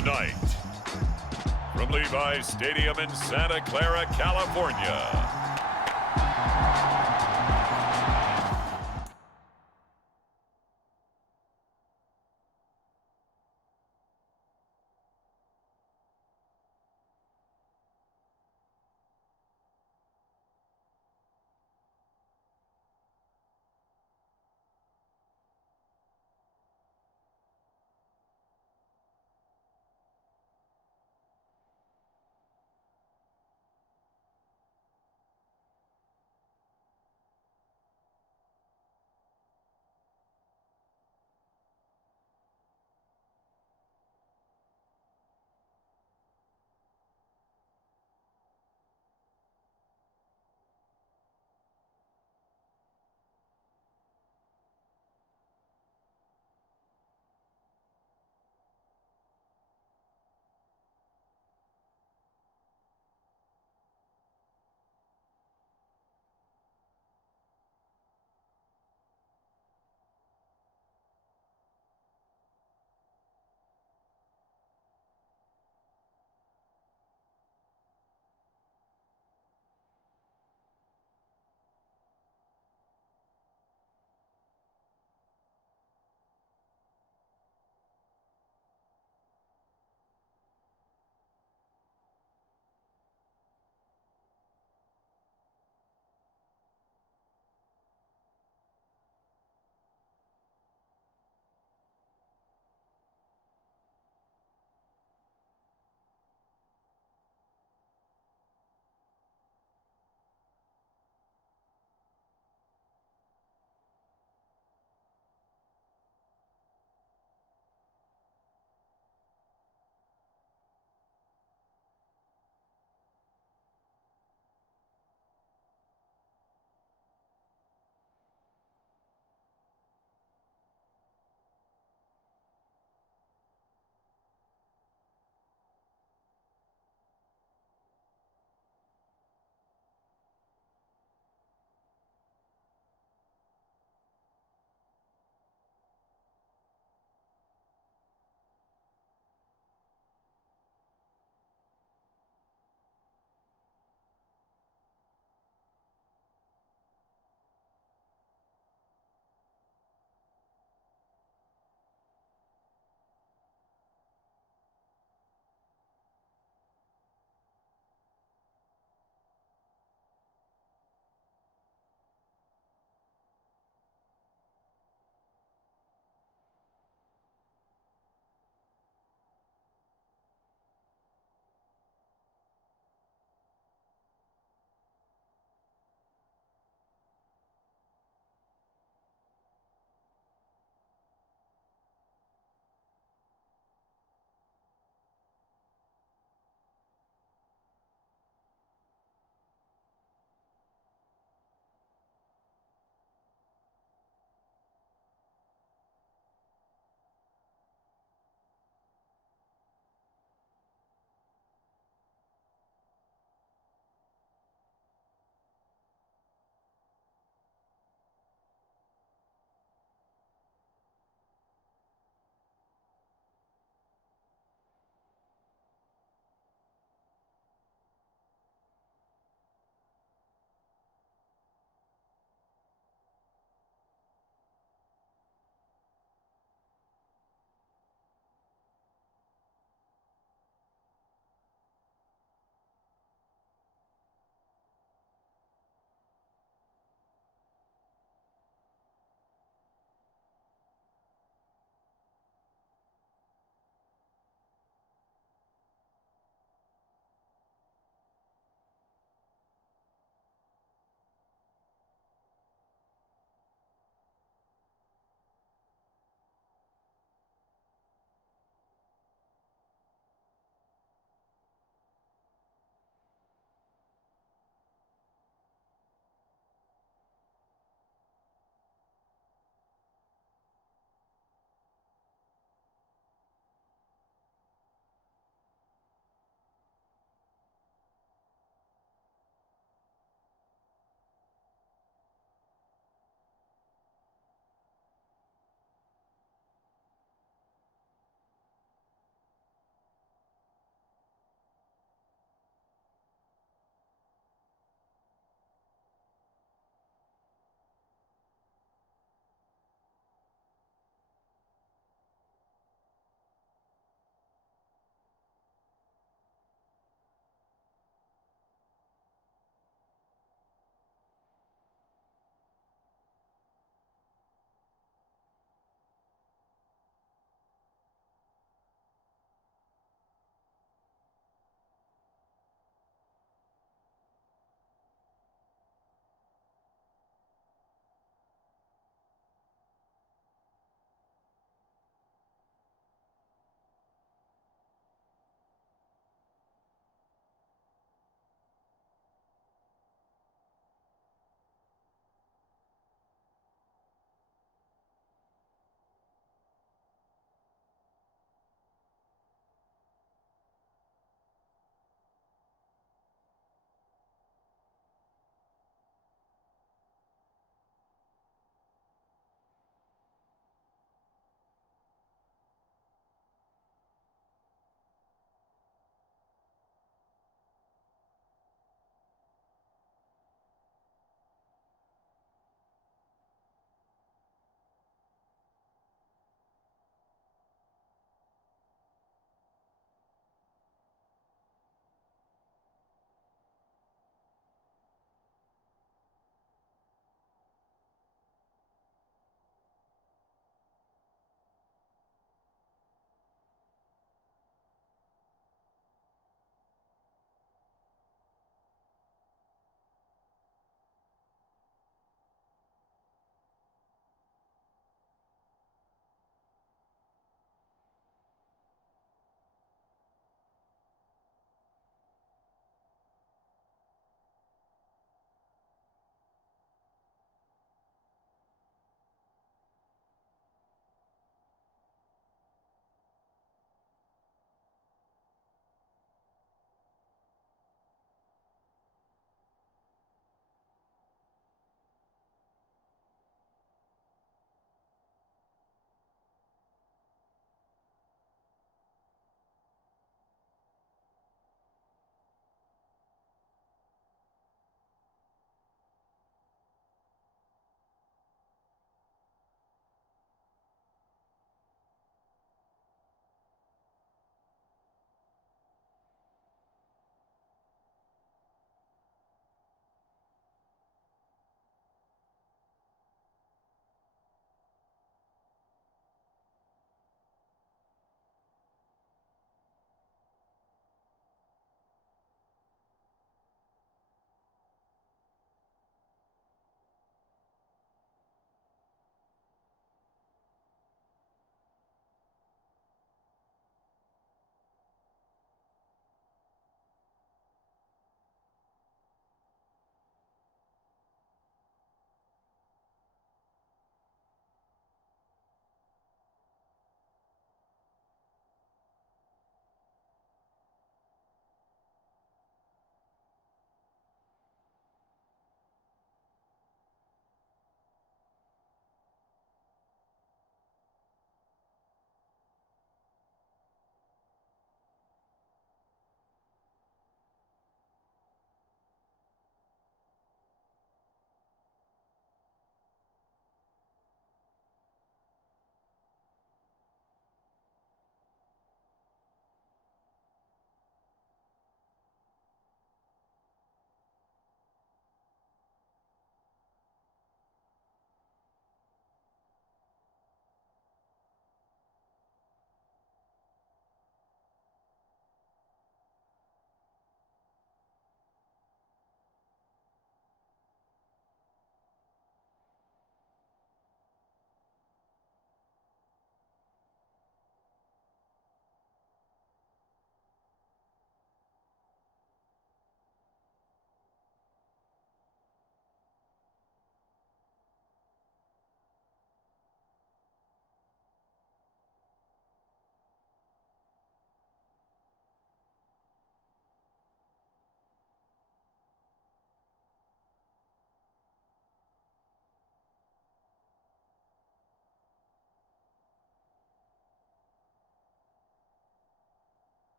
Tonight, from Levi's Stadium in Santa Clara, California.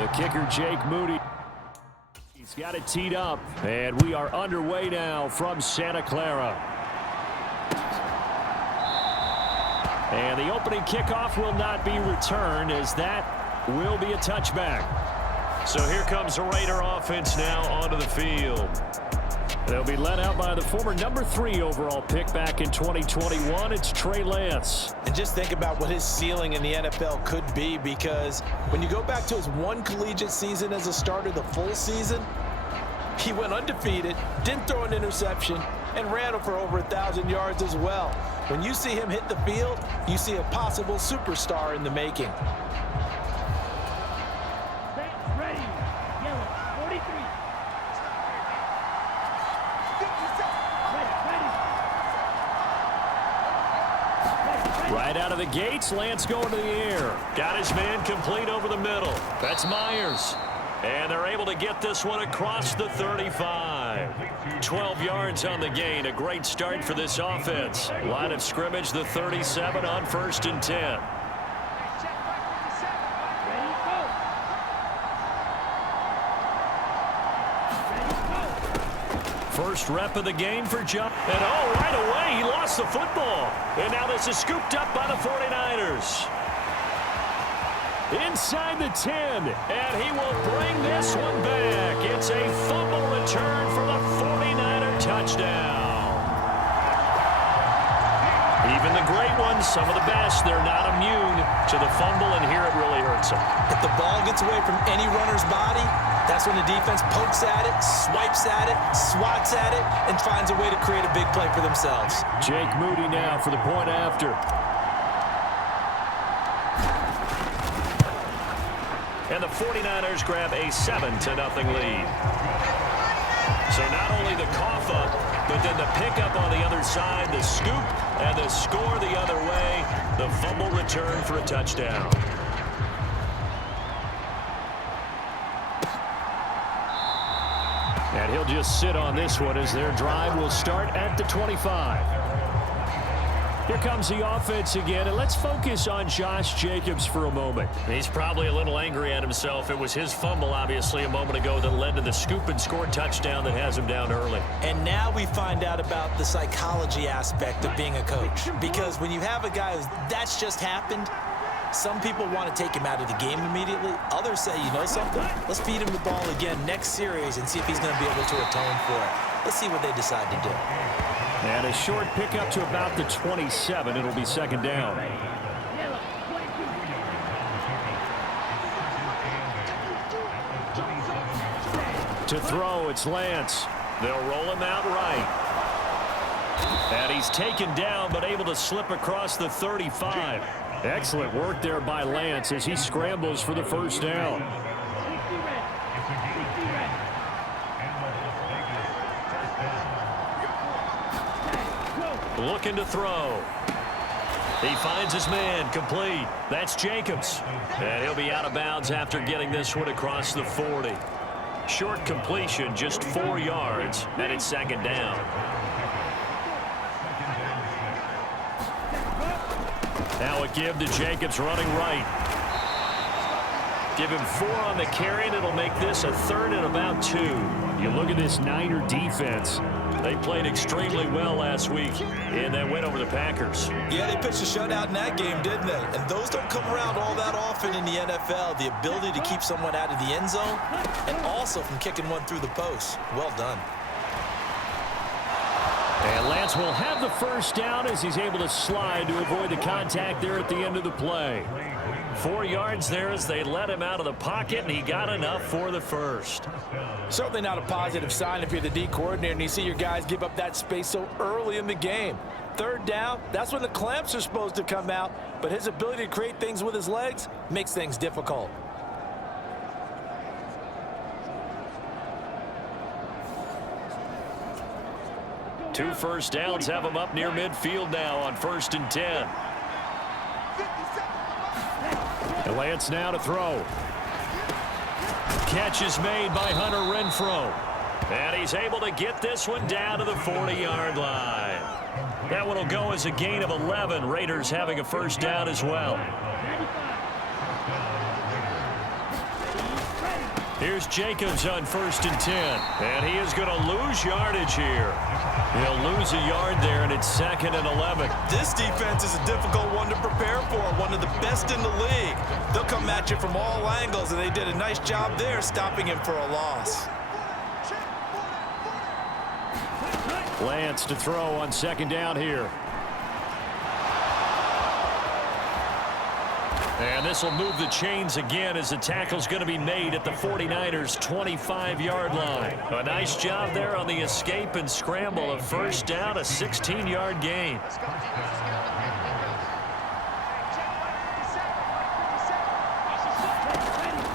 The kicker, Jake Moody. He's got it teed up, and we are underway now from Santa Clara. And the opening kickoff will not be returned, as that will be a touchback. So here comes the Raider offense now onto the field. They'll be led out by the former number 3 overall pick back in 2021. It's Trey Lance. And just think about what his ceiling in the NFL could be, because when you go back to his one collegiate season as a starter, the full season, he went undefeated, didn't throw an interception, and ran for over 1,000 yards as well. When you see him hit the field, you see a possible superstar in the making. Ready, yellow, 43. Right out of the gates, Lance going to the air. Got his man complete over the middle. That's Myers. And they're able to get this one across the 35. 12 yards on the gain. A great start for this offense. Line of scrimmage, the 37 on 1st and 10. First rep of the game for John. And right away, he lost the football. And now this is scooped up by the 49ers. Inside the 10, and he will bring this one back. It's a fumble return for the 49er touchdown. Even the great ones, some of the best, they're not immune to the fumble, and here it really hurts them. If the ball gets away from any runner's body, that's when the defense pokes at it, swipes at it, swats at it, and finds a way to create a big play for themselves. Jake Moody now for the point after. And the 49ers grab a 7-0 lead. So not only the cough up, but then the pickup on the other side, the scoop, and the score the other way. The fumble return for a touchdown. And he'll just sit on this one as their drive will start at the 25. Here comes the offense again, and let's focus on Josh Jacobs for a moment. He's probably a little angry at himself. It was his fumble, obviously, a moment ago that led to the scoop and score touchdown that has him down early. And now we find out about the psychology aspect of being a coach. Because when you have a guy that's just happened, some people want to take him out of the game immediately. Others say, you know something? Let's feed him the ball again next series and see if he's going to be able to atone for it. Let's see what they decide to do. And a short pickup to about the 27. It'll be 2nd down. To throw, it's Lance. They'll roll him out right. And he's taken down, but able to slip across the 35. Excellent work there by Lance as he scrambles for the 1st down. Looking to throw. He finds his man complete. That's Jacobs. And he'll be out of bounds after getting this one across the 40. Short completion, just 4 yards, and it's 2nd down. Now a give to Jacobs running right. Give him 4 on the carry, and it'll make this a 3rd and about 2. You look at this Niner defense. They played extremely well last week in that win over the Packers. Yeah, they pitched a shutout in that game, didn't they? And those don't come around all that often in the NFL. The ability to keep someone out of the end zone and also from kicking one through the post. Well done. And Lance will have the 1st down as he's able to slide to avoid the contact there at the end of the play. 4 yards there as they let him out of the pocket, and he got enough for the 1st. Certainly not a positive sign if you're the D coordinator and you see your guys give up that space so early in the game. 3rd down, that's when the clamps are supposed to come out, but his ability to create things with his legs makes things difficult. Two 1st downs have him up near midfield now on 1st and 10. And Lance now to throw. Catch is made by Hunter Renfrow. And he's able to get this one down to the 40-yard line. That one will go as a gain of 11. Raiders having a 1st down as well. Here's Jacobs on 1st and 10. And he is going to lose yardage here. He'll lose a yard there, and it's 2nd and 11. This defense is a difficult one to prepare for, one of the best in the league. They'll come at you from all angles, and they did a nice job there stopping him for a loss. Lance to throw on 2nd down here. And this will move the chains again as the tackle's going to be made at the 49ers' 25-yard line. A nice job there on the escape and scramble. A 1st down, a 16-yard gain.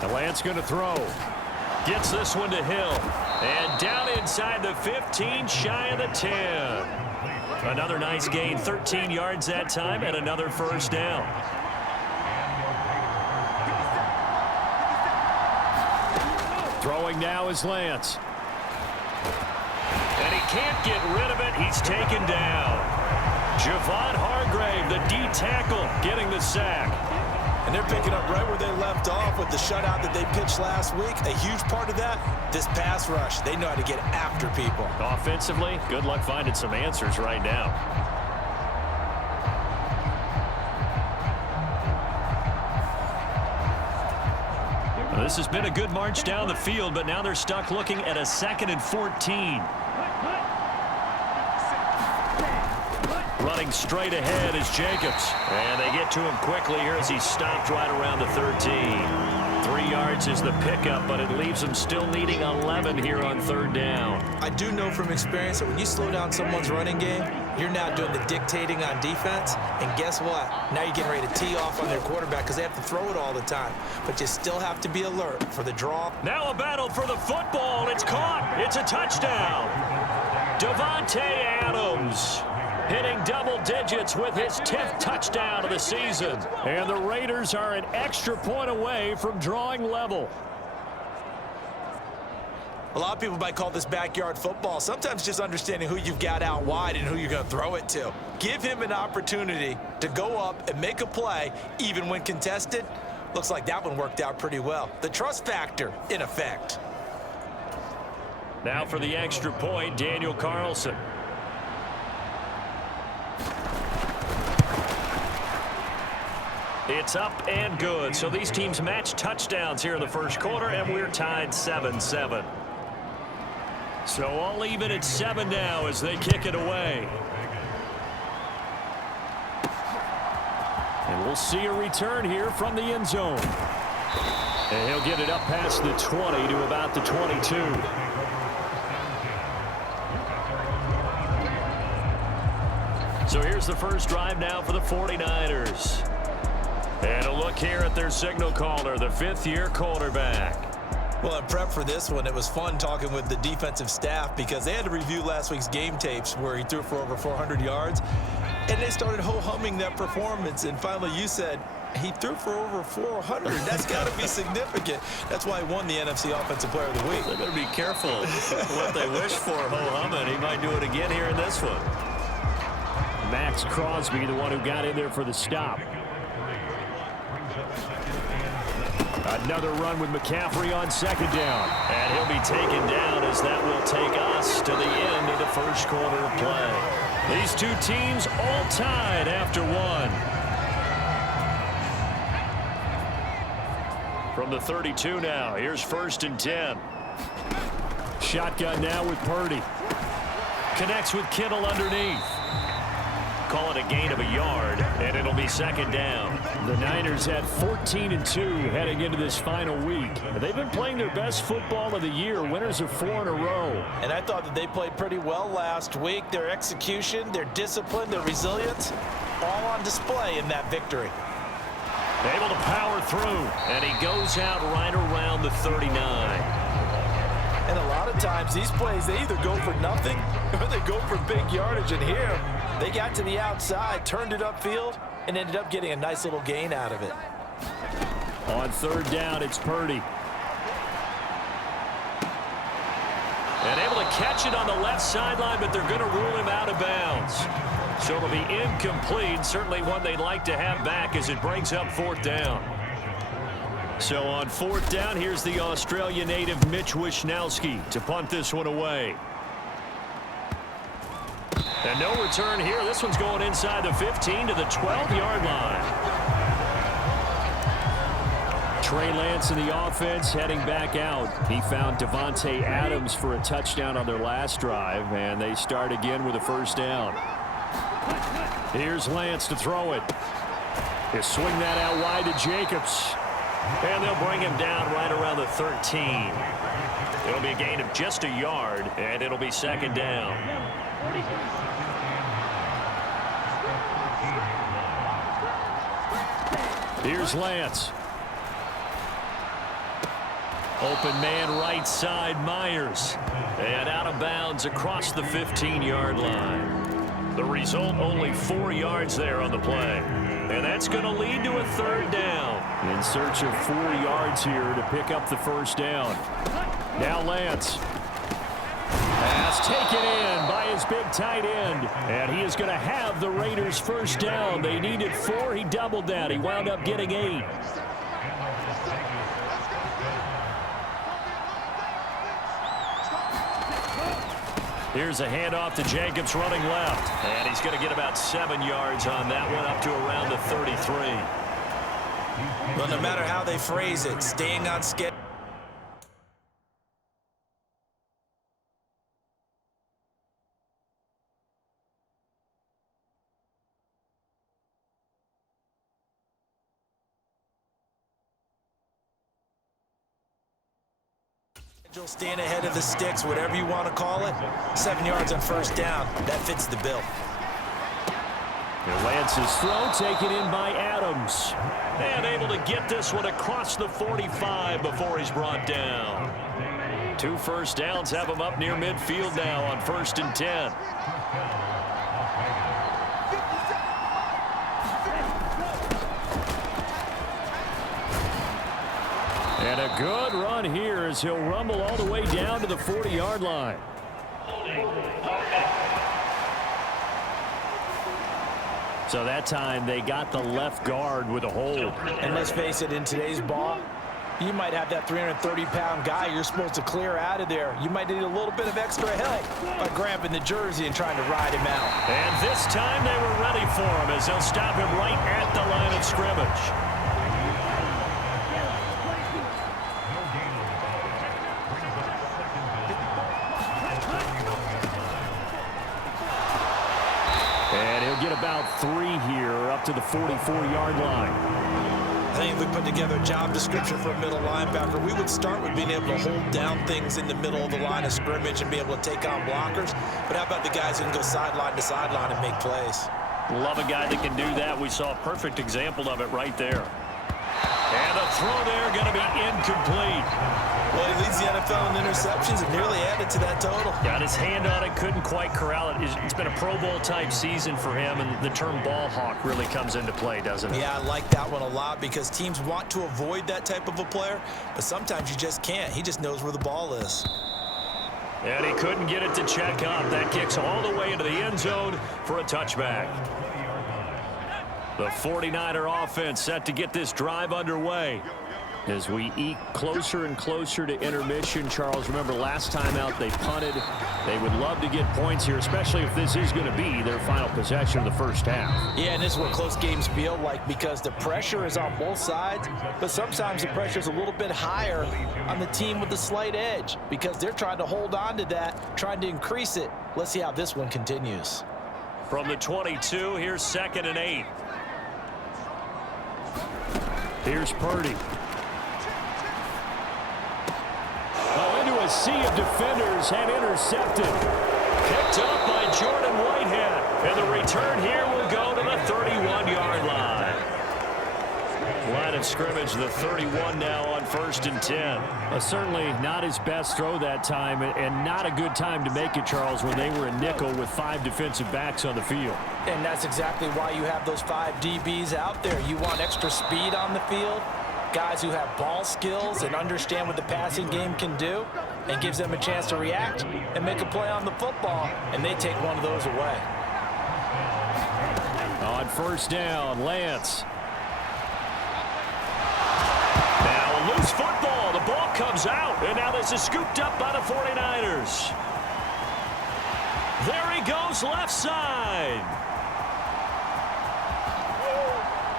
And Lance going to throw. Gets this one to Hill. And down inside the 15, shy of the 10. Another nice gain, 13 yards that time, and another 1st down. Throwing now is Lance. And he can't get rid of it. He's taken down. Javon Hargrave, the D tackle, getting the sack. And they're picking up right where they left off with the shutout that they pitched last week. A huge part of that, this pass rush. They know how to get after people. Offensively, good luck finding some answers right now. This has been a good march down the field, but now they're stuck looking at a 2nd and 14. Running straight ahead is Jacobs. And they get to him quickly here as he stopped right around the 13. 3 yards is the pickup, but it leaves them still needing 11 here on 3rd down. I do know from experience that when you slow down someone's running game, you're now doing the dictating on defense. And guess what? Now you're getting ready to tee off on their quarterback because they have to throw it all the time. But you still have to be alert for the draw. Now a battle for the football. It's caught. It's a touchdown. Davante Adams hitting double digits with his 10th touchdown of the season. And the Raiders are an extra point away from drawing level. A lot of people might call this backyard football. Sometimes just understanding who you've got out wide and who you're going to throw it to. Give him an opportunity to go up and make a play, even when contested. Looks like that one worked out pretty well. The trust factor, in effect. Now for the extra point, Daniel Carlson. It's up and good. So these teams match touchdowns here in the 1st quarter, and we're tied 7-7. So all even at 7 now as they kick it away. And we'll see a return here from the end zone. And he'll get it up past the 20 to about the 22. So here's the first drive now for the 49ers. And a look here at their signal caller, the 5th-year quarterback. Well, in prep for this one, it was fun talking with the defensive staff because they had to review last week's game tapes where he threw for over 400 yards. And they started ho-humming that performance. And finally, you said, he threw for over 400. That's got to be significant. That's why he won the NFC Offensive Player of the Week. They better be careful what they wish for, ho-humming. He might do it again here in this one. Max Crosby, the one who got in there for the stop. Another run with McCaffrey on 2nd down. And he'll be taken down as that will take us to the end of the 1st quarter of play. These two teams all tied after 1. From the 32 now, here's 1st and 10. Shotgun now with Purdy. Connects with Kittle underneath. Call it a gain of a yard, and it'll be 2nd down. The Niners had 14-2 heading into this final week. They've been playing their best football of the year, winners of 4 in a row. And I thought that they played pretty well last week. Their execution, their discipline, their resilience, all on display in that victory. Able to power through, and he goes out right around the 39. And a lot of times, these plays, they either go for nothing or they go for big yardage. And here, they got to the outside, turned it upfield, and ended up getting a nice little gain out of it. On 3rd down, it's Purdy. And able to catch it on the left sideline, but they're going to rule him out of bounds. So it'll be incomplete, certainly one they'd like to have back as it brings up 4th down. So on 4th down, here's the Australia native Mitch Wishnowsky to punt this one away. And no return here. This one's going inside the 15 to the 12-yard line. Trey Lance in the offense heading back out. He found Devontae Adams for a touchdown on their last drive, and they start again with a 1st down. Here's Lance to throw it. He'll swing that out wide to Jacobs. And they'll bring him down right around the 13. It'll be a gain of just a yard, and it'll be 2nd down. Here's Lance. Open man right side, Myers. And out of bounds across the 15-yard line. The result, only 4 yards there on the play. And that's going to lead to a 3rd down. In search of 4 yards here to pick up the 1st down. Now Lance. Pass taken in by his big tight end. And he is going to have the Raiders' 1st down. They needed 4. He doubled that. He wound up getting 8. Here's a handoff to Jacobs running left. And he's going to get about 7 yards on that one, up to around the 33. Well, no matter how they phrase it, staying on schedule. Staying ahead of the sticks, whatever you want to call it. 7 yards on 1st down. That fits the bill. Lance's throw taken in by Adams. And able to get this one across the 45 before he's brought down. 2 1st downs have him up near midfield now on 1st and 10. And a good run here as he'll rumble all the way down to the 40-yard line. So that time they got the left guard with a hold. And let's face it, in today's ball, you might have that 330-pound guy you're supposed to clear out of there. You might need a little bit of extra help by grabbing the jersey and trying to ride him out. And this time they were ready for him as they'll stop him right at the line of scrimmage. Get about 3 here up to the 44-yard line. I think if we put together a job description for a middle linebacker, we would start with being able to hold down things in the middle of the line of scrimmage and be able to take on blockers. But how about the guys who can go sideline to sideline and make plays? Love a guy that can do that. We saw a perfect example of it right there. And the throw there going to be incomplete. Well, he leads the NFL in interceptions and nearly added to that total. Got his hand on it, couldn't quite corral it. It's been a Pro Bowl type season for him, and the term ball hawk really comes into play, doesn't it? Yeah, I like that one a lot because teams want to avoid that type of a player, but sometimes you just can't. He just knows where the ball is. And he couldn't get it to check up. That kicks all the way into the end zone for a touchback. The 49er offense set to get this drive underway. As we eke closer and closer to intermission, Charles, remember last time out they punted. They would love to get points here, especially if this is going to be their final possession of the 1st half. Yeah, and this is what close games feel like because the pressure is on both sides, but sometimes the pressure is a little bit higher on the team with the slight edge because they're trying to hold on to that, trying to increase it. Let's see how this one continues. From the 22, here's 2nd and 8. Here's Purdy. Oh, into a sea of defenders and intercepted. Picked up by Jordan Whitehead. And the return here will go to the 31-yard line. Line of scrimmage, the 31 now on 1st and 10. Certainly not his best throw that time, and not a good time to make it, Charles, when they were a nickel with 5 defensive backs on the field. And that's exactly why you have those 5 DBs out there. You want extra speed on the field, guys who have ball skills and understand what the passing game can do, and gives them a chance to react and make a play on the football, and they take one of those away. On 1st down, Lance. Now loose football. The ball comes out, and now this is scooped up by the 49ers. There he goes left side.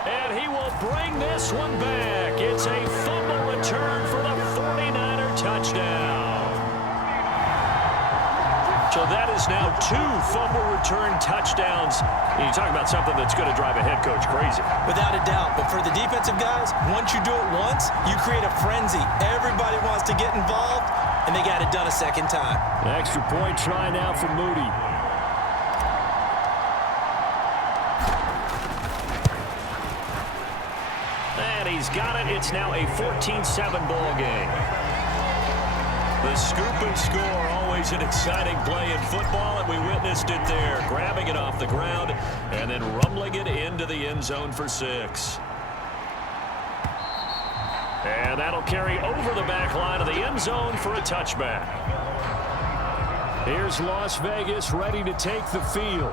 And he will bring this one back. It's a fumble return for the 49er touchdown. So that is now 2 fumble return touchdowns. You talk about something that's going to drive a head coach crazy. Without a doubt. But for the defensive guys, once you do it once, you create a frenzy. Everybody wants to get involved, and they got it done a second time. An extra point try now for Moody. And he's got it. It's now a 14-7 ball game. The scoop and score, always an exciting play in football, and we witnessed it there, grabbing it off the ground and then rumbling it into the end zone for 6. And that'll carry over the back line of the end zone for a touchback. Here's Las Vegas ready to take the field.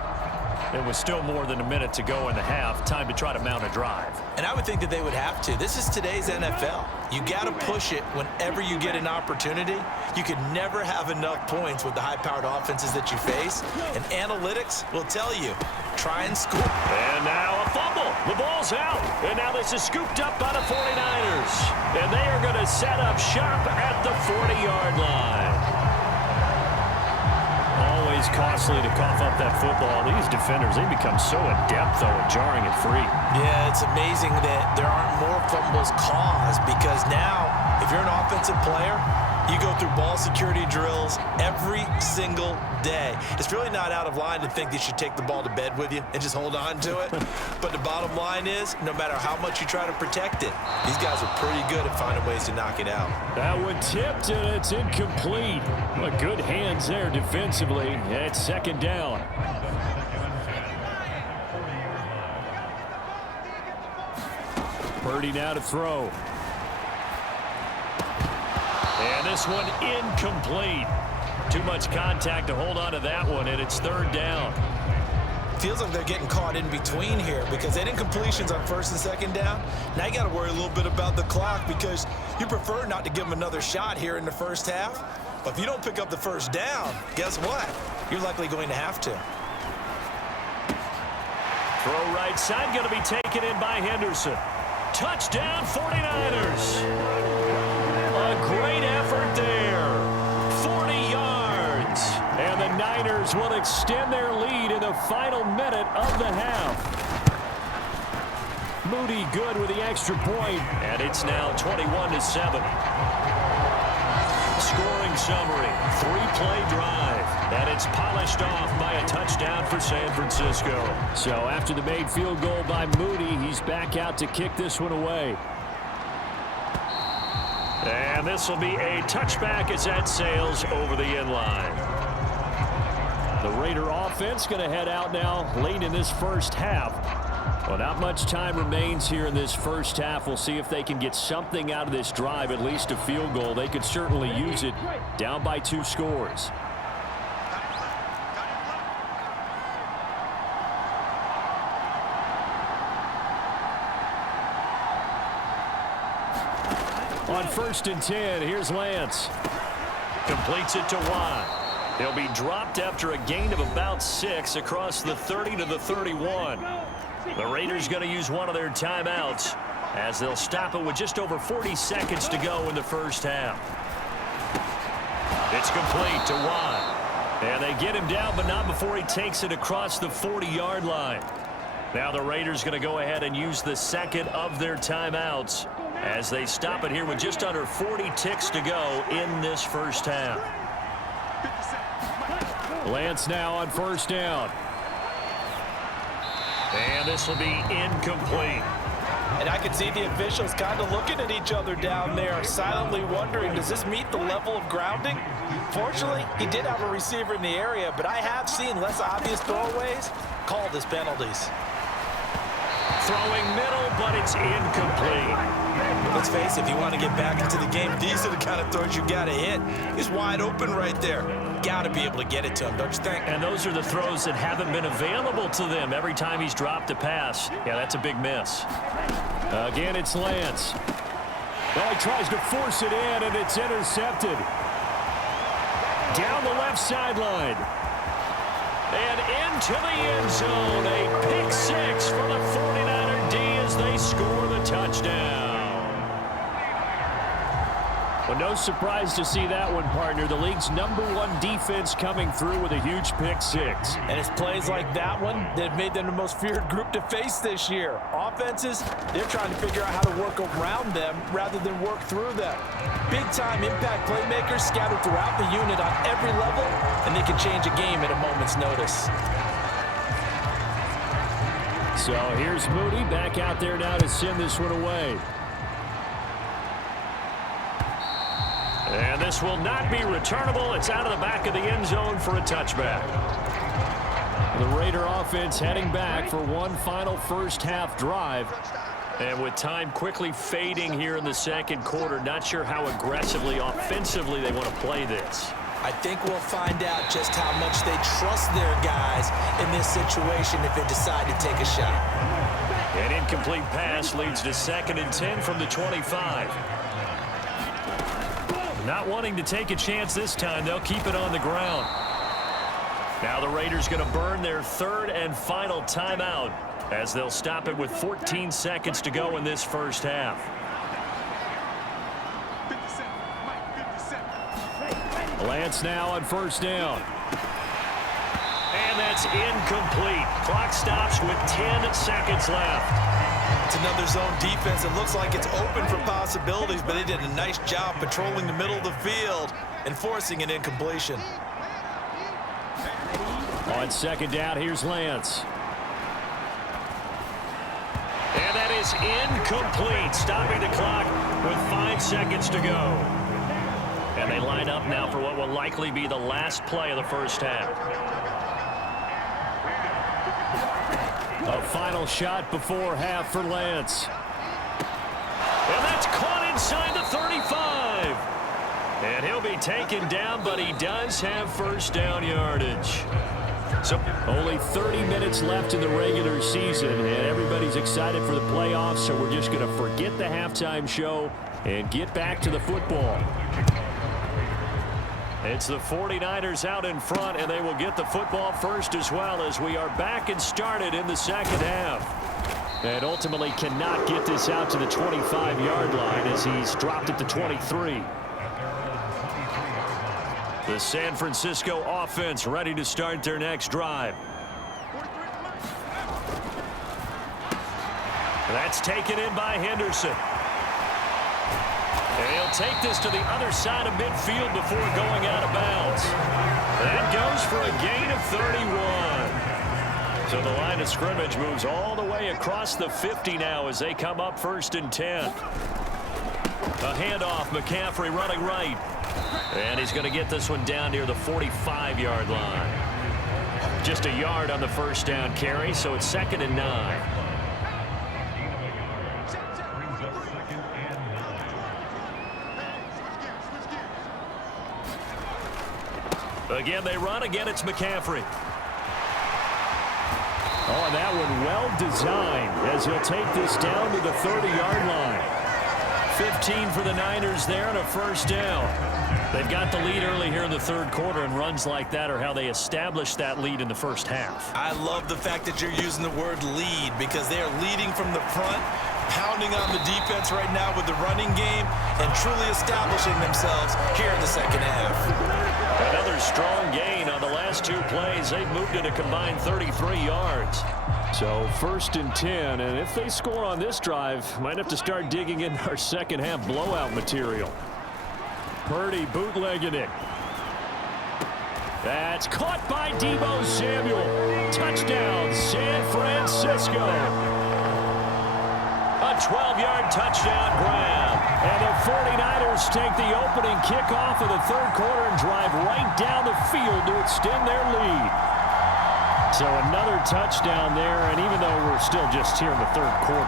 It was still more than a minute to go in the half. Time to try to mount a drive. And I would think that they would have to. This is today's NFL. You got to push it whenever you get an opportunity. You could never have enough points with the high-powered offenses that you face. And analytics will tell you, try and score. And now a fumble. The ball's out. And now this is scooped up by the 49ers. And they are going to set up shop at the 40-yard line. Always costly to cough up that football. These defenders, they become so adept, though, at jarring it free. Yeah, it's amazing that there aren't more fumbles caused because now, if you're an offensive player, you go through ball security drills every single day. It's really not out of line to think that you should take the ball to bed with you and just hold on to it. But the bottom line is, no matter how much you try to protect it, these guys are pretty good at finding ways to knock it out. That one tipped, and it's incomplete. Well, good hands there defensively. And it's second down. Purdy now to throw. And this one incomplete. Too much contact to hold on to that one, and it's third down. Feels like they're getting caught in between here because they didn't completions on first and second down. Now you got to worry a little bit about the clock because you prefer not to give them another shot here in the first half. But if you don't pick up the first down, guess what? You're likely going to have to. Throw right side, going to be taken in by Henderson. Touchdown 49ers. A great effort there. 40 yards. And the Niners will extend their lead in the final minute of the half. Moody good with the extra point. And it's now 21-7. Scoring summary, 3-play drive. And it's polished off by a touchdown for San Francisco. So after the made field goal by Moody, he's back out to kick this one away. And this will be a touchback as that sails over the end line. The Raider offense going to head out now late in this first half. Well, not much time remains here in this first half. We'll see if they can get something out of this drive, at least a field goal. They could certainly use it down by 2 scores. On 1st and 10, here's Lance. Completes it to Watt. He'll be dropped after a gain of about 6 across the 30 to the 31. The Raiders going to use one of their timeouts as they'll stop it with just over 40 seconds to go in the first half. It's complete to Watt. And they get him down, but not before he takes it across the 40-yard line. Now the Raiders going to go ahead and use the second of their timeouts as they stop it here with just under 40 ticks to go in this first half. Lance now on 1st down. And this will be incomplete. And I can see the officials kind of looking at each other down there, silently wondering, does this meet the level of grounding? Fortunately, he did have a receiver in the area, but I have seen less obvious throwaways called as penalties. Throwing middle, but it's incomplete. Let's face it, if you want to get back into the game, these are the kind of throws you got to hit. He's wide open right there. Got to be able to get it to him, don't you think? And those are the throws that haven't been available to them every time he's dropped a pass. Yeah, that's a big miss. Again, it's Lance. Well, he tries to force it in, and it's intercepted. Down the left sideline. And into the end zone. A pick six for the 49er D as they score the touchdown. Well, no surprise to see that one, partner. The league's #1 defense coming through with a huge pick six. And it's plays like that one that have made them the most feared group to face this year. Offenses, they're trying to figure out how to work around them rather than work through them. Big-time impact playmakers scattered throughout the unit on every level, and they can change a game at a moment's notice. So here's Moody back out there now to send this one away. And this will not be returnable. It's out of the back of the end zone for a touchback. The Raider offense heading back for one final first-half drive. And with time quickly fading here in the second quarter, not sure how aggressively, offensively they want to play this. I think we'll find out just how much they trust their guys in this situation if they decide to take a shot. An incomplete pass leads to 2nd and 10 from the 25. Not wanting to take a chance this time. They'll keep it on the ground. Now the Raiders going to burn their 3rd and final timeout as they'll stop it with 14 seconds to go in this first half. Lance now on first down. And that's incomplete. Clock stops with 10 seconds left. It's another zone defense. It looks like it's open for possibilities, but they did a nice job patrolling the middle of the field and forcing an incompletion. On second down, here's Lance. And that is incomplete, stopping the clock with 5 seconds to go. And they line up now for what will likely be the last play of the first half. A final shot before half for Lance. And that's caught inside the 35. And he'll be taken down, but he does have first down yardage. So only 30 minutes left in the regular season, and everybody's excited for the playoffs, so we're just going to forget the halftime show and get back to the football. It's the 49ers out in front, and they will get the football first as well as we are back and started in the second half. And ultimately cannot get this out to the 25-yard line as he's dropped at the 23. The San Francisco offense ready to start their next drive. That's taken in by Henderson. And he'll take this to the other side of midfield before going out of bounds. That goes for a gain of 31. So the line of scrimmage moves all the way across the 50 now as they come up 1st and 10. A handoff, McCaffrey running right. And he's going to get this one down near the 45-yard line. Just a yard on the first down carry, so it's 2nd and 9. Again, they run. Again, it's McCaffrey. Oh, and that one well designed as he'll take this down to the 30-yard line. 15 for the Niners there and a first down. They've got the lead early here in the third quarter, and runs like that are how they established that lead in the first half. I love the fact that you're using the word lead because they are leading from the front, pounding on the defense right now with the running game, and truly establishing themselves here in the second half. Another strong gain on the last 2 plays. They've moved it a combined 33 yards. So 1st and 10, and if they score on this drive, might have to start digging in our second half blowout material. Purdy bootlegging it. That's caught by Deebo Samuel. Touchdown, San Francisco. A 12-yard touchdown grab. And the 49ers take the opening kickoff of the third quarter and drive right down the field to extend their lead. So another touchdown there, and even though we're still just here in the third quarter,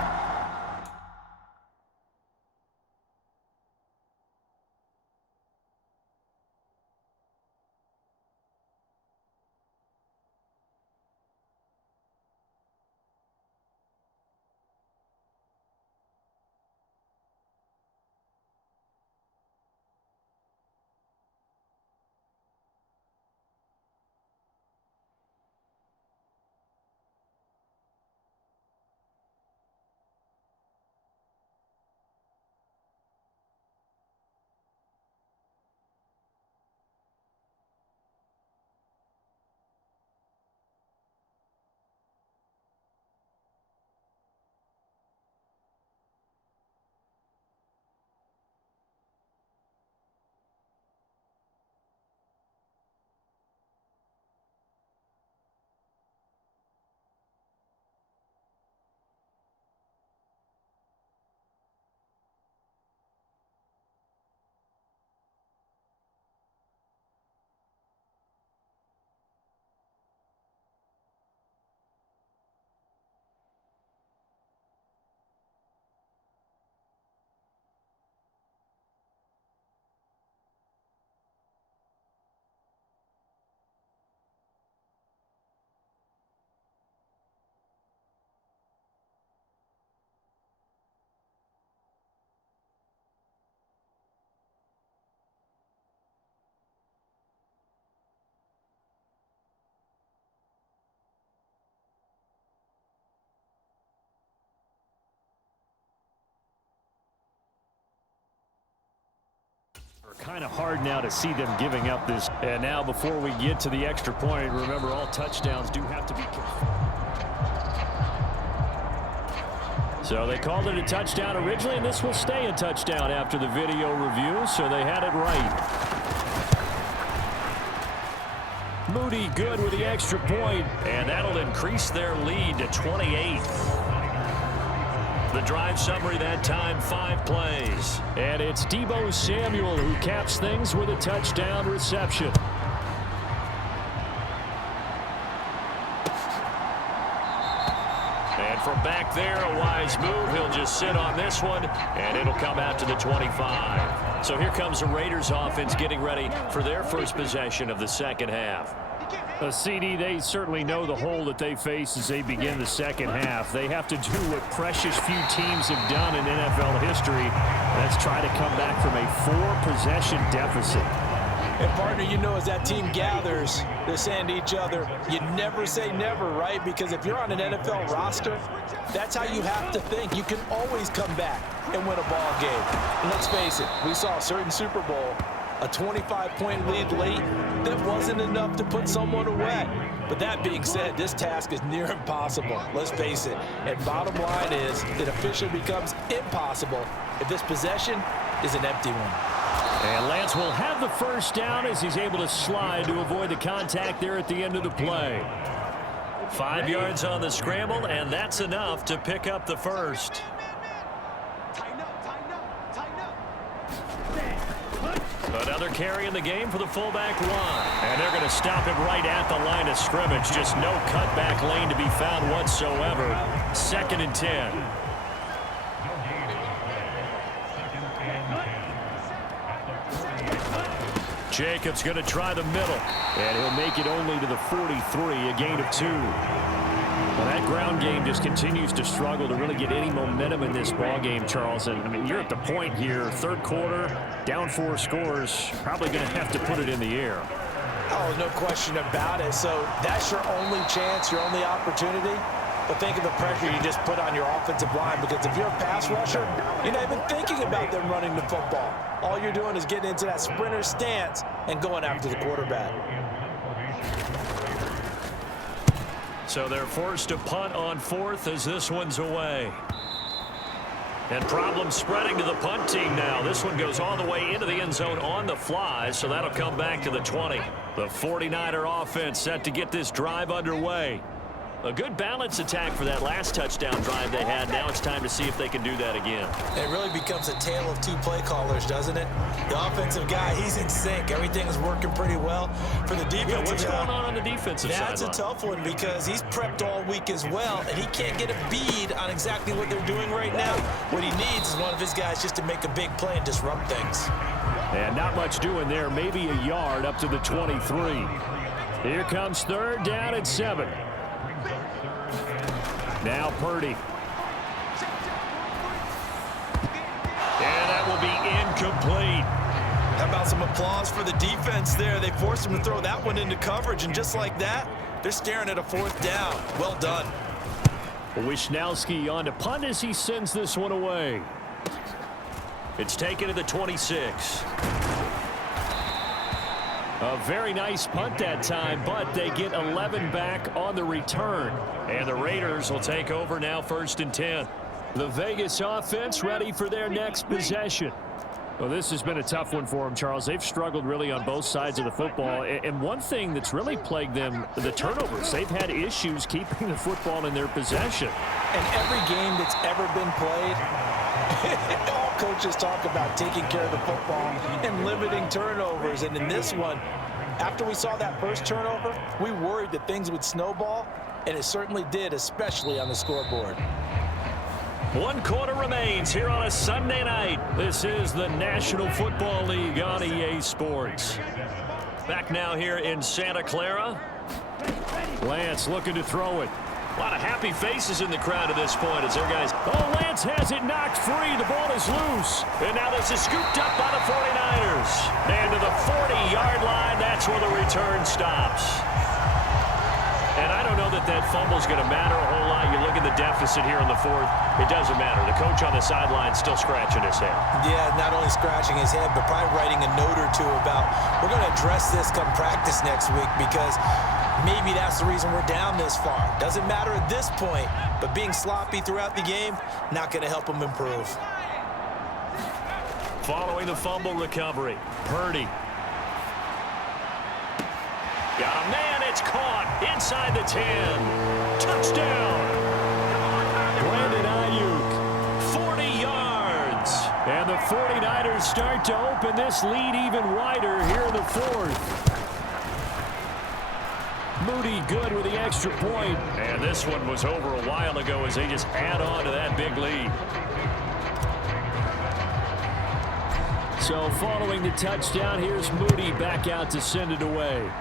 kind of hard now to see them giving up this. And now before we get to the extra point, remember all touchdowns do have to be confirmed. So they called it a touchdown originally, and this will stay a touchdown after the video review, so they had it right. Moody good with the extra point, and that'll increase their lead to 28. The drive summary that time, 5 plays. And it's Deebo Samuel who caps things with a touchdown reception. And from back there, a wise move. He'll just sit on this one, and it'll come out to the 25. So here comes the Raiders offense getting ready for their first possession of the second half. CD, they certainly know the hole that they face as they begin the second half. They have to do what precious few teams have done in NFL history. That's try to come back from a 4-possession deficit. And partner, you know, as that team gathers, they're saying to each other, you never say never, right? Because if you're on an NFL roster, that's how you have to think. You can always come back and win a ball game. And let's face it, we saw a certain Super Bowl, a 25-point lead late, that wasn't enough to put someone away. But that being said, this task is near impossible. Let's face it. And bottom line is, it officially becomes impossible if this possession is an empty one. And Lance will have the first down as he's able to slide to avoid the contact there at the end of the play. 5 yards on the scramble, and that's enough to pick up the first. Another carry in the game for the fullback run. And they're going to stop him right at the line of scrimmage. Just no cutback lane to be found whatsoever. 2nd and 10. Jacobs going to try the middle. And he'll make it only to the 43, a gain of 2. Well, that ground game just continues to struggle to really get any momentum in this ball game, Charles. And I mean, you're at the point here, third quarter, down 4 scores, probably going to have to put it in the air. Oh, no question about it. So that's your only chance, your only opportunity. But think of the pressure you just put on your offensive line, because if you're a pass rusher, you're not even thinking about them running the football. All you're doing is getting into that sprinter stance and going after the quarterback. So they're forced to punt on 4th as this one's away. And problems spreading to the punt team now. This one goes all the way into the end zone on the fly, so that'll come back to the 20. The 49er offense set to get this drive underway. A good balance attack for that last touchdown drive they had. Now it's time to see if they can do that again. It really becomes a tale of 2 play callers, doesn't it? The offensive guy, he's in sync. Everything is working pretty well. For the defensive what's going on the defensive side? That's a tough one, because he's prepped all week as well, and he can't get a bead on exactly what they're doing right now. What he needs is one of his guys just to make a big play and disrupt things. And not much doing there. Maybe a yard up to the 23. Here comes 3rd down and 7. Now Purdy. And that will be incomplete. How about some applause for the defense there? They forced him to throw that one into coverage, and just like that, they're staring at a 4th down. Well done. Wisnowski on to punt as he sends this one away. It's taken to the 26. A very nice punt that time, but they get 11 back on the return. And the Raiders will take over now, 1st and 10. The Vegas offense ready for their next possession. Well, this has been a tough one for them, Charles. They've struggled really on both sides of the football. And one thing that's really plagued them, the turnovers. They've had issues keeping the football in their possession. And every game that's ever been played, all coaches talk about taking care of the football and limiting turnovers. And in this one, after we saw that first turnover, we worried that things would snowball, and it certainly did, especially on the scoreboard. 1 quarter remains here on a Sunday night. This is the National Football League on EA Sports. Back now here in Santa Clara. Lance looking to throw it. A lot of happy faces in the crowd at this point as their guys. Oh, Lance has it knocked free. The ball is loose. And now this is scooped up by the 49ers. And to the 40-yard line, that's where the return stops. And I don't know that that fumble is going to matter a whole lot. You look at the deficit here in the fourth, it doesn't matter. The coach on the sideline still scratching his head. Yeah, not only scratching his head, but probably writing a note or two about, we're going to address this come practice next week, because maybe that's the reason we're down this far. Doesn't matter at this point, but being sloppy throughout the game, not going to help him improve. Following the fumble recovery, Purdy. Got a man, it's caught inside the 10. Touchdown. Brandon Ayuk, 40 yards. And the 49ers start to open this lead even wider here in the fourth. Moody good with the extra point. And this one was over a while ago as they just add on to that big lead. So following the touchdown, here's Moody back out to send it away.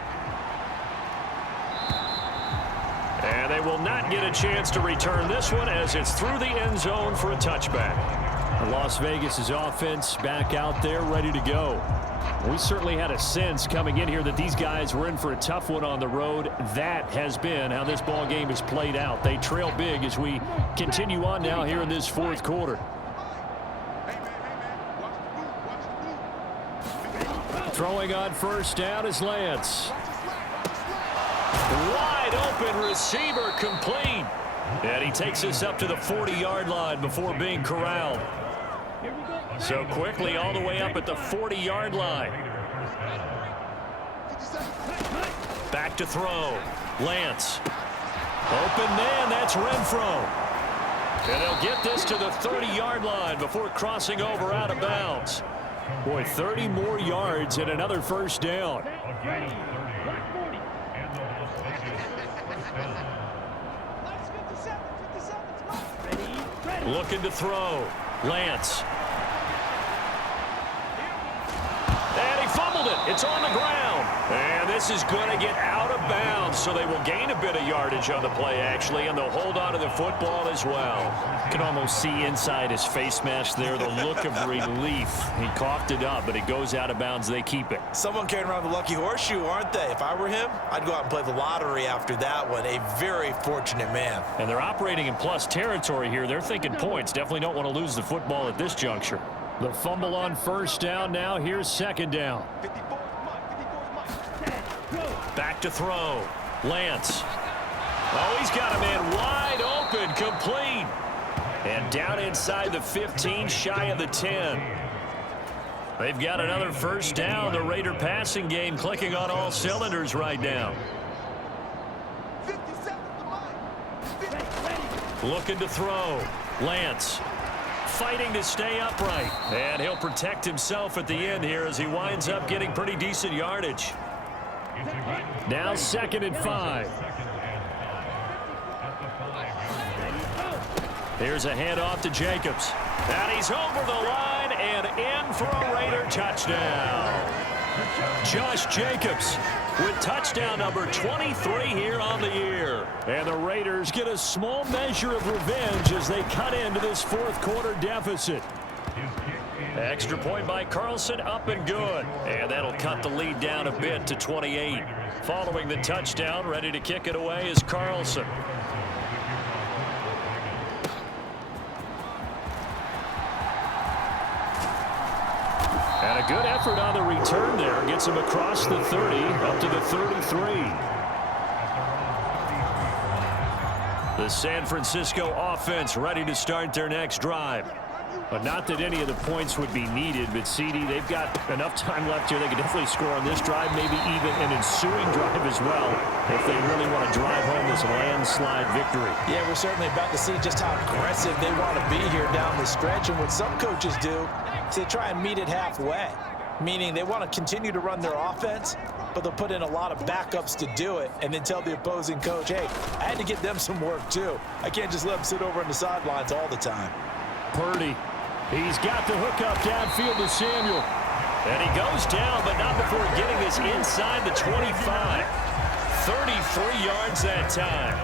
And they will not get a chance to return this one as it's through the end zone for a touchback. Las Vegas' offense back out there ready to go. We certainly had a sense coming in here that these guys were in for a tough one on the road. That has been how this ball game has played out. They trail big as we continue on now here in this fourth quarter. Throwing on first down is Lance. Wide open receiver complete. And he takes us up to the 40-yard line before being corralled. So quickly all the way up at the 40-yard line. Back to throw. Lance. Open man, that's Renfro. And they'll get this to the 30-yard line before crossing over out of bounds. Boy, 30 more yards and another first down. Looking to throw. Lance. And he fumbled it. It's on the ground. And this is going to get out of bounds, so they will gain a bit of yardage on the play, actually, and they'll hold on to the football as well. You can almost see inside his face mask there the look of relief. He coughed it up, but it goes out of bounds. They keep it. Someone carrying around the lucky horseshoe, aren't they? If I were him, I'd go out and play the lottery after that one. A very fortunate man. And they're operating in plus territory here. They're thinking points. Definitely don't want to lose the football at this juncture. The fumble on first down now. Here's second down. Back to throw. Lance. Oh, he's got a man wide open, complete. And down inside the 15, shy of the 10. They've got another first down. The Raider passing game clicking on all cylinders right now. Looking to throw. Lance. Fighting to stay upright. And he'll protect himself at the end here as he winds up getting pretty decent yardage. Now 2nd and 5. Here's a handoff to Jacobs. And he's over the line and in for a Raider touchdown. Josh Jacobs with touchdown number 23 here on the year. And the Raiders get a small measure of revenge as they cut into this fourth quarter deficit. Extra point by Carlson, up and good. And that'll cut the lead down a bit to 28. Following the touchdown, ready to kick it away is Carlson. And a good effort on the return there. Gets him across the 30, up to the 33. The San Francisco offense ready to start their next drive. But not that any of the points would be needed, but CD, they've got enough time left here. They can definitely score on this drive, maybe even an ensuing drive as well, if they really want to drive home this landslide victory. Yeah, we're certainly about to see just how aggressive they want to be here down the stretch. And what some coaches do is they try and meet it halfway, meaning they want to continue to run their offense, but they'll put in a lot of backups to do it and then tell the opposing coach, hey, I had to get them some work too. I can't just let them sit over on the sidelines all the time. Purdy. He's got the hook up downfield to Samuel. And he goes down, but not before getting this inside the 25. 33 yards that time.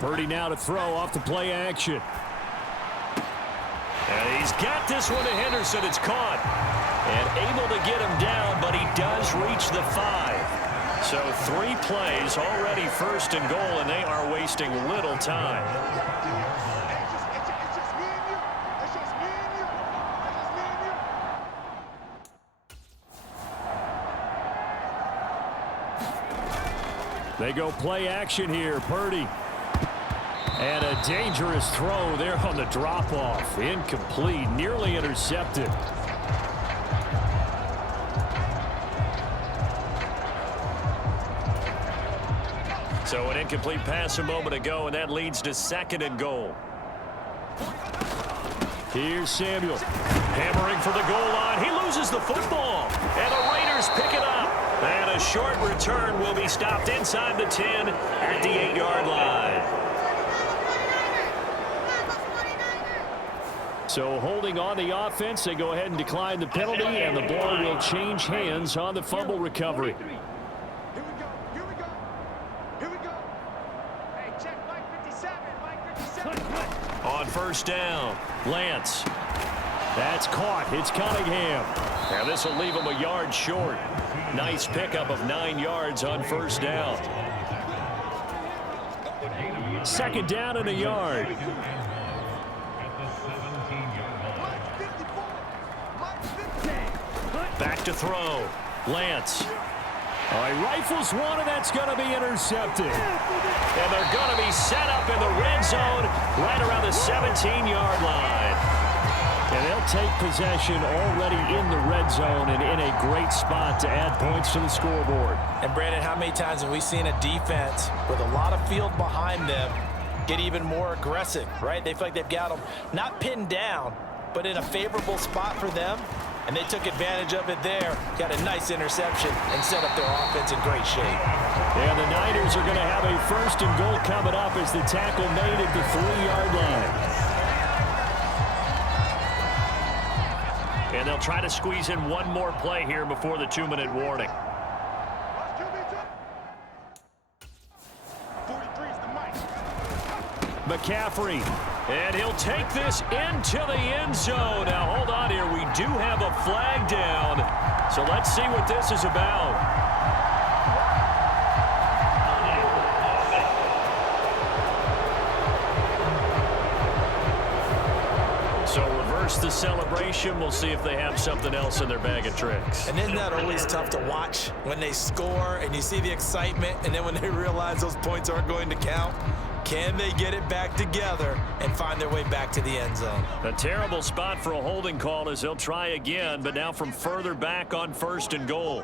Purdy now to throw off the play action. And he's got this one to Henderson. It's caught. And able to get him down, but he does reach the 5. So 3 plays, already first and goal, and they are wasting little time. They go play action here. Purdy. And a dangerous throw there on the drop-off. Incomplete. Nearly intercepted. So an incomplete pass a moment ago, and that leads to 2nd and goal. Here's Samuel. Hammering for the goal line. He loses the football. And the Raiders pick it up. And a short return will be stopped inside the 10 at the 8-yard line. So holding on the offense, they go ahead and decline the penalty, and the ball will change hands on the fumble recovery. On first down, Lance. That's caught. It's Cunningham. Now this will leave him a yard short. Nice pickup of 9 yards on first down. 2nd down and a yard. Back to throw. Lance. All right, rifles one, and that's going to be intercepted. And they're going to be set up in the red zone right around the 17-yard line. And they'll take possession already in the red zone and in a great spot to add points to the scoreboard. And Brandon, how many times have we seen a defense with a lot of field behind them get even more aggressive, right? They feel like they've got them not pinned down, but in a favorable spot for them. And they took advantage of it there. Got a nice interception and set up their offense in great shape. And the Niners are going to have a 1st and goal coming up as the tackle made at the 3-yard line. And they'll try to squeeze in one more play here before the 2-minute warning. McCaffrey. And he'll take this into the end zone. Now, hold on here. We do have a flag down. So let's see what this is about. So reverse the celebration. We'll see if they have something else in their bag of tricks. And isn't that always tough to watch when they score and you see the excitement, and then when they realize those points aren't going to count? Can they get it back together and find their way back to the end zone? A terrible spot for a holding call as they'll try again, but now from further back on 1st and goal.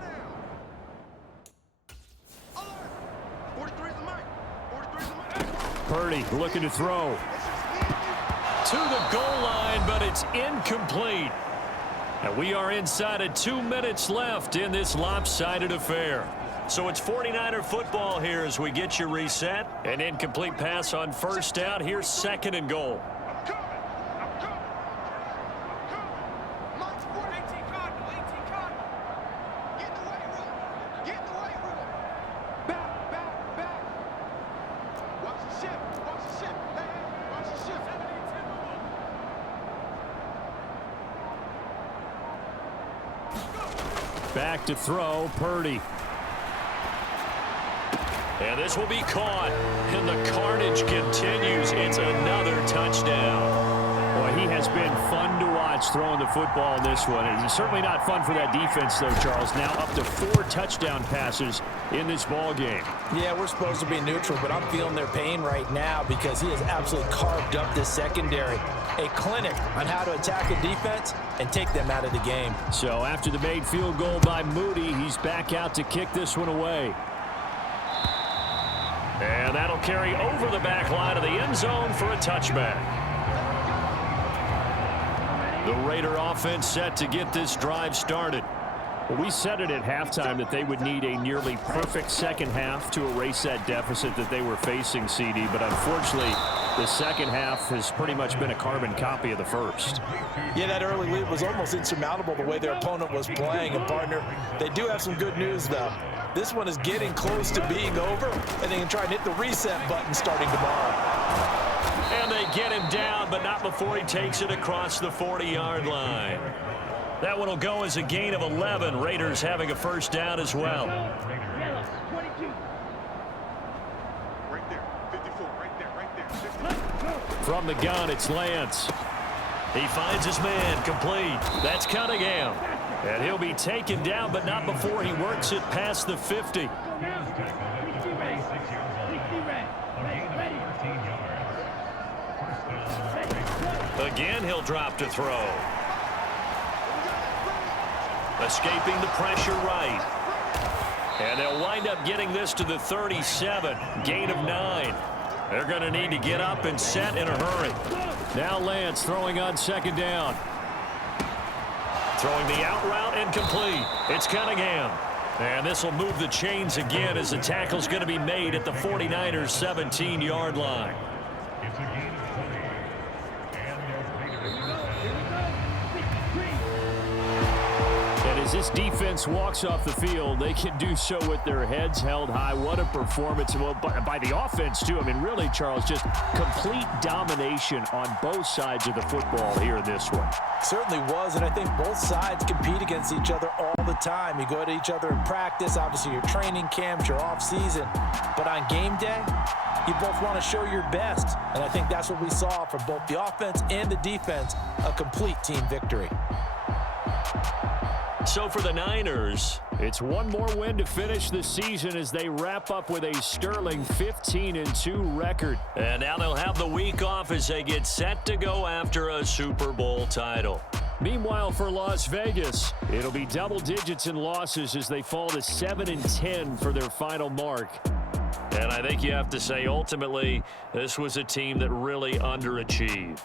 Purdy looking to throw. To the goal line, but it's incomplete. And we are inside of 2 minutes left in this lopsided affair. So it's 49er football here as we get you reset. An incomplete pass on first down. Here's 2nd and goal. Back to throw, Purdy. And this will be caught. And the carnage continues. It's another touchdown. Boy, he has been fun to watch throwing the football in this one. It's certainly not fun for that defense, though, Charles. Now up to 4 touchdown passes in this ball game. Yeah, we're supposed to be neutral, but I'm feeling their pain right now because he has absolutely carved up this secondary. A clinic on how to attack a defense and take them out of the game. So after the made field goal by Moody, he's back out to kick this one away. And that'll carry over the back line of the end zone for a touchback. The Raider offense set to get this drive started. Well, we said it at halftime that they would need a nearly perfect second half to erase that deficit that they were facing, CD. But unfortunately, the second half has pretty much been a carbon copy of the first. Yeah, that early lead was almost insurmountable the way their opponent was playing. And, partner, they do have some good news, though. This one is getting close to being over, and they can try and hit the reset button starting tomorrow. And they get him down, but not before he takes it across the 40-yard line. That one will go as a gain of 11. Raiders having a first down as well. Yellow, 22. Right there, 54, right there, 50. From the gun, it's Lance. He finds his man, complete. That's Cunningham. And he'll be taken down, but not before he works it past the 50. Go now. 60 red. 60 red. Ready. Again, he'll drop to throw. Escaping the pressure right. And they'll wind up getting this to the 37. Gain of 9. They're going to need to get up and set in a hurry. Now Lance throwing on second down. Throwing the out route incomplete. It's Cunningham. And this will move the chains again as the tackle's going to be made at the 49ers' 17-yard line. And as this defense walks off the field, they can do so with their heads held high. What a performance. Well, by the offense, too. I mean, really, Charles, just complete domination on both sides of the football here in this one. Certainly was, and I think both sides compete against each other all the time. You go at each other in practice, obviously your training camps, your off-season. But on game day, you both want to show your best. And I think that's what we saw from both the offense and the defense, a complete team victory. So for the Niners, it's one more win to finish the season as they wrap up with a sterling 15-2 record. And now they'll have the week off as they get set to go after a Super Bowl title. Meanwhile, for Las Vegas, it'll be double digits in losses as they fall to 7-10 for their final mark. And I think you have to say, ultimately, this was a team that really underachieved.